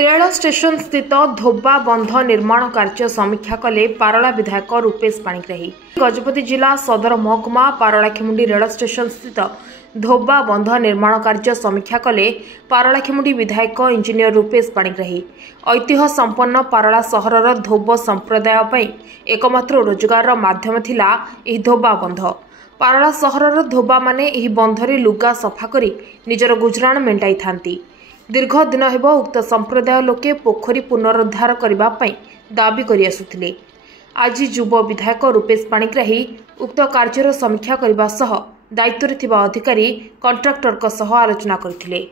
Rail station स्थित धोबा बंध निर्माण कार्य समीक्षा कले पारला विधायक रूपेश पाणिग्राही। गजपति जिला सदर महकुमा पारलाखेमुंडी रेल स्टेशन स्थित धोबा बंध निर्माण कार्य समीक्षा कले पारलाखेमुंडी विधायक इंजीनियर रूपेश पाणिग्राही। ऐतिह्य संपन्न पारला सहरर धोब संप्रदाय पई एकमात्र रोजगार माध्यम थिला एही धोबा बंध। पारला सहरर धोबा माने एही बंधरे लुगा सफा करी निजर गुजराण मेंटाई थांती। दीर्घ दिन हेब उक्त संप्रदाय लोके पोखरी पुनरुद्धार करबा पई दाबी करि आसुथिले। आज युव विधायक रूपेश पाणिग्राही उक्त कार्यर समीक्षा करबा सह दायित्वरे थिबा अधिकारी कंट्राक्टर सह आलोचना करथिले।